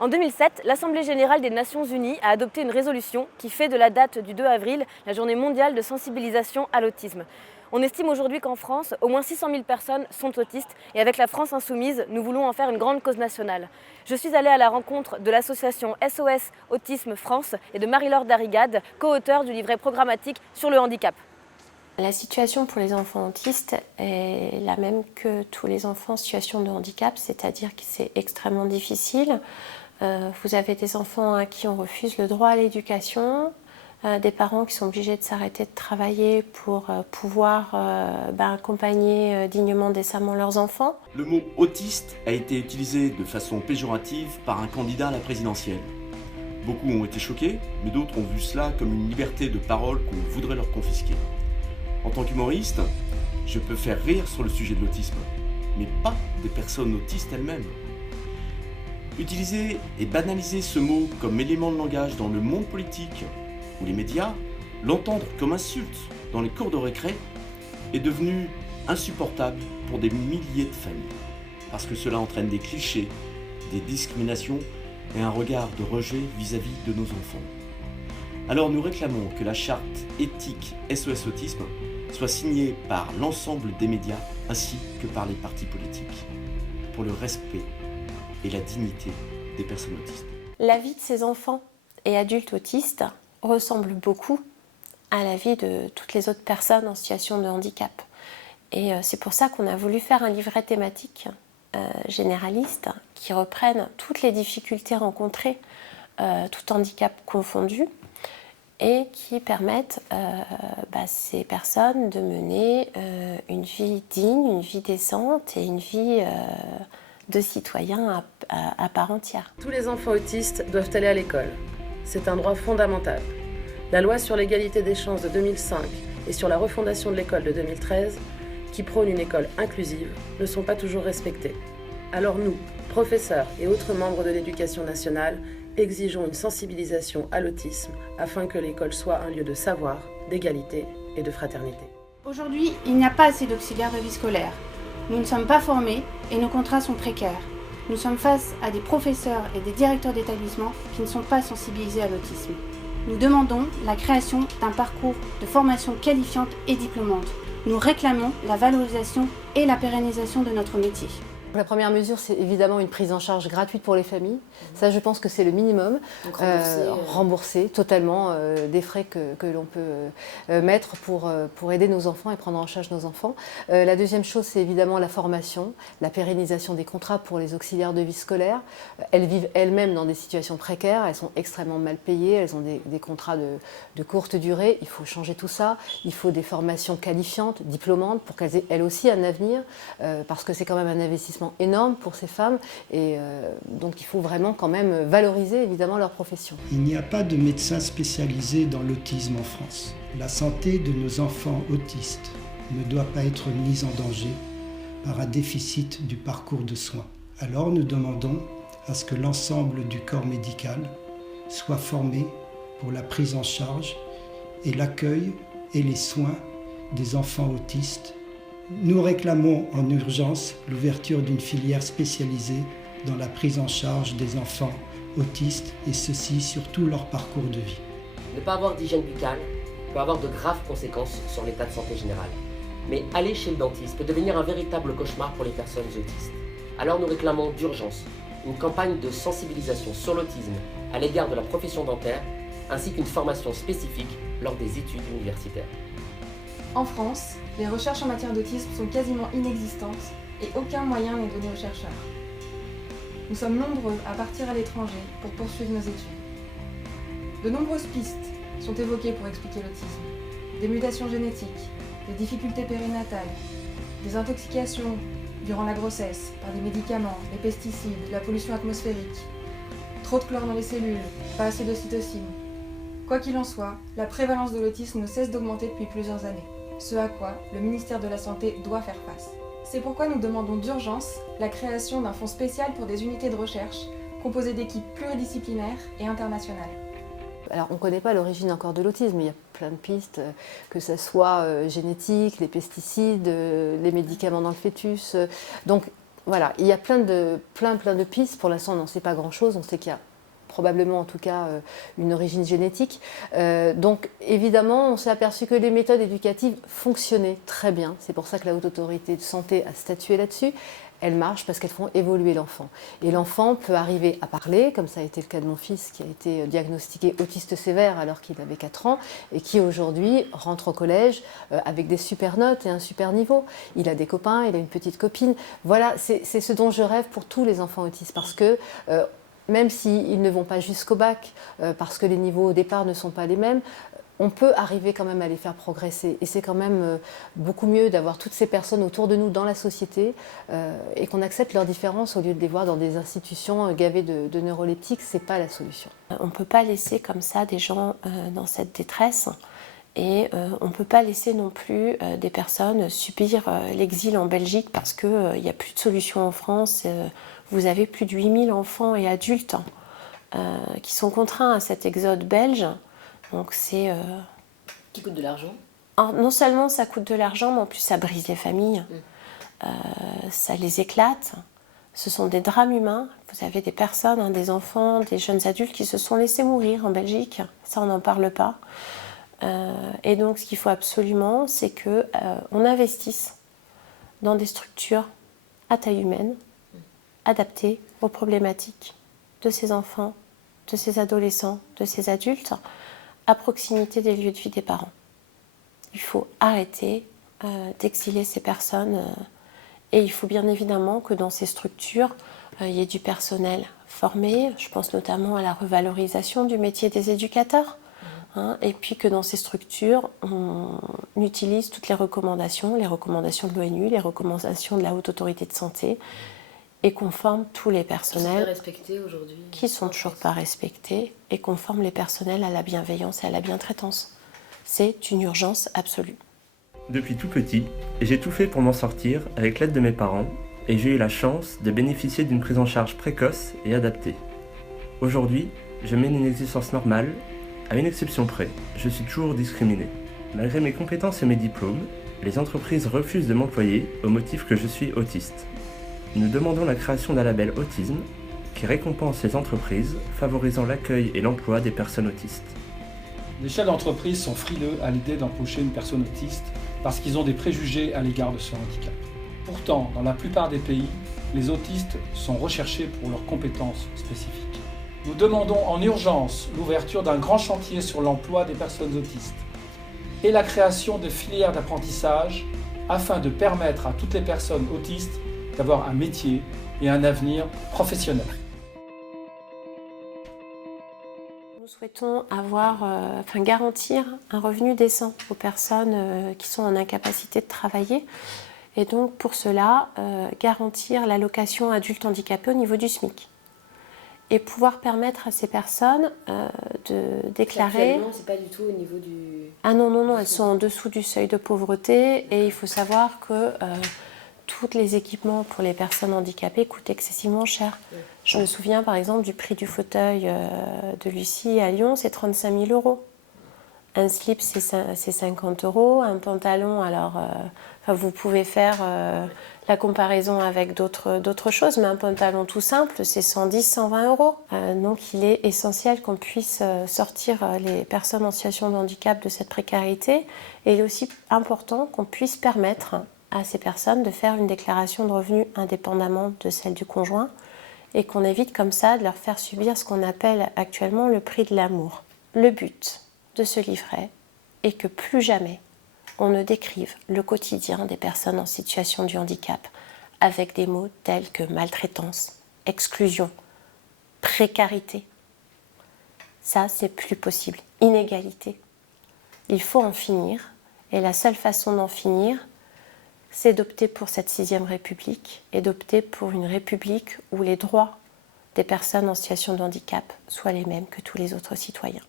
En 2007, l'Assemblée générale des Nations unies a adopté une résolution qui fait de la date du 2 avril la journée mondiale de sensibilisation à l'autisme. On estime aujourd'hui qu'en France, au moins 600 000 personnes sont autistes et avec la France insoumise, nous voulons en faire une grande cause nationale. Je suis allée à la rencontre de l'association SOS Autisme France et de Marie-Laure Darrigade, co-auteure du livret programmatique sur le handicap. La situation pour les enfants autistes est la même que tous les enfants en situation de handicap, c'est-à-dire que c'est extrêmement difficile. Vous avez des enfants à qui on refuse le droit à l'éducation, des parents qui sont obligés de s'arrêter de travailler pour pouvoir accompagner dignement, décemment leurs enfants. Le mot autiste a été utilisé de façon péjorative par un candidat à la présidentielle. Beaucoup ont été choqués, mais d'autres ont vu cela comme une liberté de parole qu'on voudrait leur confisquer. En tant qu'humoriste, je peux faire rire sur le sujet de l'autisme, mais pas des personnes autistes elles-mêmes. Utiliser et banaliser ce mot comme élément de langage dans le monde politique ou les médias, l'entendre comme insulte dans les cours de récré, est devenu insupportable pour des milliers de familles, parce que cela entraîne des clichés, des discriminations et un regard de rejet vis-à-vis de nos enfants. Alors nous réclamons que la charte éthique SOS Autisme soit signée par l'ensemble des médias ainsi que par les partis politiques, pour le respect et la dignité des personnes autistes. La vie de ces enfants et adultes autistes ressemble beaucoup à la vie de toutes les autres personnes en situation de handicap. Et c'est pour ça qu'on a voulu faire un livret thématique généraliste qui reprenne toutes les difficultés rencontrées, tout handicap confondu, et qui permettent ces personnes de mener une vie digne, une vie décente et une vie de citoyen à part entière. Tous les enfants autistes doivent aller à l'école. C'est un droit fondamental. La loi sur l'égalité des chances de 2005 et sur la refondation de l'école de 2013, qui prône une école inclusive, ne sont pas toujours respectées. Alors nous, professeurs et autres membres de l'éducation nationale, exigeons une sensibilisation à l'autisme afin que l'école soit un lieu de savoir, d'égalité et de fraternité. Aujourd'hui, il n'y a pas assez d'auxiliaires de vie scolaire. Nous ne sommes pas formés et nos contrats sont précaires. Nous sommes face à des professeurs et des directeurs d'établissement qui ne sont pas sensibilisés à l'autisme. Nous demandons la création d'un parcours de formation qualifiante et diplômante. Nous réclamons la valorisation et la pérennisation de notre métier. La première mesure, c'est évidemment une prise en charge gratuite pour les familles. Ça, je pense que c'est le minimum. Donc rembourser totalement des frais que l'on peut mettre pour aider nos enfants et prendre en charge nos enfants. La deuxième chose, c'est évidemment la formation, la pérennisation des contrats pour les auxiliaires de vie scolaire. Elles vivent elles-mêmes dans des situations précaires, elles sont extrêmement mal payées, elles ont des contrats de courte durée. Il faut changer tout ça. Il faut des formations qualifiantes, diplômantes, pour qu'elles aient elles aussi un avenir, parce que c'est quand même un investissement énorme pour ces femmes et donc il faut vraiment quand même valoriser évidemment leur profession. Il n'y a pas de médecin spécialisé dans l'autisme en France. La santé de nos enfants autistes ne doit pas être mise en danger par un déficit du parcours de soins. Alors nous demandons à ce que l'ensemble du corps médical soit formé pour la prise en charge et l'accueil et les soins des enfants autistes. Nous réclamons en urgence l'ouverture d'une filière spécialisée dans la prise en charge des enfants autistes et ceci sur tout leur parcours de vie. Ne pas avoir d'hygiène buccale peut avoir de graves conséquences sur l'état de santé général. Mais aller chez le dentiste peut devenir un véritable cauchemar pour les personnes autistes. Alors nous réclamons d'urgence une campagne de sensibilisation sur l'autisme à l'égard de la profession dentaire ainsi qu'une formation spécifique lors des études universitaires. En France, les recherches en matière d'autisme sont quasiment inexistantes et aucun moyen n'est donné aux chercheurs. Nous sommes nombreux à partir à l'étranger pour poursuivre nos études. De nombreuses pistes sont évoquées pour expliquer l'autisme. Des mutations génétiques, des difficultés périnatales, des intoxications durant la grossesse par des médicaments, des pesticides, la pollution atmosphérique, trop de chlore dans les cellules, pas assez d'ocytocine. Quoi qu'il en soit, la prévalence de l'autisme ne cesse d'augmenter depuis plusieurs années. Ce à quoi le ministère de la Santé doit faire face. C'est pourquoi nous demandons d'urgence la création d'un fonds spécial pour des unités de recherche composées d'équipes pluridisciplinaires et internationales. Alors on ne connaît pas l'origine encore de l'autisme, mais il y a plein de pistes, que ce soit génétique, les pesticides, les médicaments dans le fœtus. Donc Voilà, il y a plein de pistes. Pour l'instant, on n'en sait pas grand-chose. On sait qu'il y a probablement, en tout cas, une origine génétique. Donc, évidemment, on s'est aperçu que les méthodes éducatives fonctionnaient très bien. C'est pour ça que la Haute Autorité de Santé a statué là-dessus. Elles marchent parce qu'elles font évoluer l'enfant. Et l'enfant peut arriver à parler, comme ça a été le cas de mon fils qui a été diagnostiqué autiste sévère alors qu'il avait 4 ans et qui aujourd'hui rentre au collège avec des super notes et un super niveau. Il a des copains, il a une petite copine. Voilà, c'est ce dont je rêve pour tous les enfants autistes parce que même s'ils ne vont pas jusqu'au bac, parce que les niveaux au départ ne sont pas les mêmes, on peut arriver quand même à les faire progresser. Et c'est quand même beaucoup mieux d'avoir toutes ces personnes autour de nous dans la société et qu'on accepte leurs différences au lieu de les voir dans des institutions gavées de neuroleptiques. Ce n'est pas la solution. On ne peut pas laisser comme ça des gens dans cette détresse. Et on ne peut pas laisser non plus des personnes subir l'exil en Belgique parce qu'il n'y a plus de solution en France. Vous avez plus de 8000 enfants et adultes qui sont contraints à cet exode belge. Donc c'est... Qui coûte de l'argent. Non seulement ça coûte de l'argent, mais en plus ça brise les familles, ça les éclate. Ce sont des drames humains. Vous avez des personnes, des enfants, des jeunes adultes qui se sont laissés mourir en Belgique. Ça, on n'en parle pas. Et donc ce qu'il faut absolument, c'est qu'on investisse dans des structures à taille humaine, adaptées aux problématiques de ces enfants, de ces adolescents, de ces adultes, à proximité des lieux de vie des parents. Il faut arrêter d'exiler ces personnes et il faut bien évidemment que dans ces structures, il y ait du personnel formé. Je pense notamment à la revalorisation du métier des éducateurs. Et puis que dans ces structures, on utilise toutes les recommandations de l'ONU, les recommandations de la Haute Autorité de Santé, et qu'on forme tous les personnels qui sont toujours pas respectés et qu'on forme les personnels à la bienveillance et à la bientraitance. C'est une urgence absolue. Depuis tout petit, j'ai tout fait pour m'en sortir avec l'aide de mes parents et j'ai eu la chance de bénéficier d'une prise en charge précoce et adaptée. Aujourd'hui, je mène une existence normale, à une exception près, je suis toujours discriminé. Malgré mes compétences et mes diplômes, les entreprises refusent de m'employer au motif que je suis autiste. Nous demandons la création d'un label autisme qui récompense les entreprises favorisant l'accueil et l'emploi des personnes autistes. Les chefs d'entreprise sont frileux à l'idée d'embaucher une personne autiste parce qu'ils ont des préjugés à l'égard de ce handicap. Pourtant, dans la plupart des pays, les autistes sont recherchés pour leurs compétences spécifiques. Nous demandons en urgence l'ouverture d'un grand chantier sur l'emploi des personnes autistes et la création de filières d'apprentissage afin de permettre à toutes les personnes autistes d'avoir un métier et un avenir professionnel. Nous souhaitons garantir un revenu décent aux personnes qui sont en incapacité de travailler et donc pour cela garantir l'allocation adulte handicapé au niveau du SMIC et pouvoir permettre à ces personnes de déclarer... Actuellement, c'est pas du tout au niveau du... Ah non, elles sont en dessous du seuil de pauvreté et il faut savoir que tous les équipements pour les personnes handicapées coûtent excessivement cher. Je me souviens par exemple du prix du fauteuil de Lucie à Lyon, c'est 35 000 €. Un slip, c'est 50 €. Un pantalon, vous pouvez faire la comparaison avec d'autres choses, mais un pantalon tout simple, c'est 110, 120 €. Donc il est essentiel qu'on puisse sortir les personnes en situation de handicap de cette précarité. Et il est aussi important qu'on puisse permettre à ces personnes de faire une déclaration de revenus indépendamment de celle du conjoint et qu'on évite comme ça de leur faire subir ce qu'on appelle actuellement le prix de l'amour. Le but de ce livret est que plus jamais on ne décrive le quotidien des personnes en situation de handicap avec des mots tels que maltraitance, exclusion, précarité. Ça, c'est plus possible. Inégalité. Il faut en finir et la seule façon d'en finir, c'est d'opter pour cette 6e République et d'opter pour une République où les droits des personnes en situation de handicap soient les mêmes que tous les autres citoyens.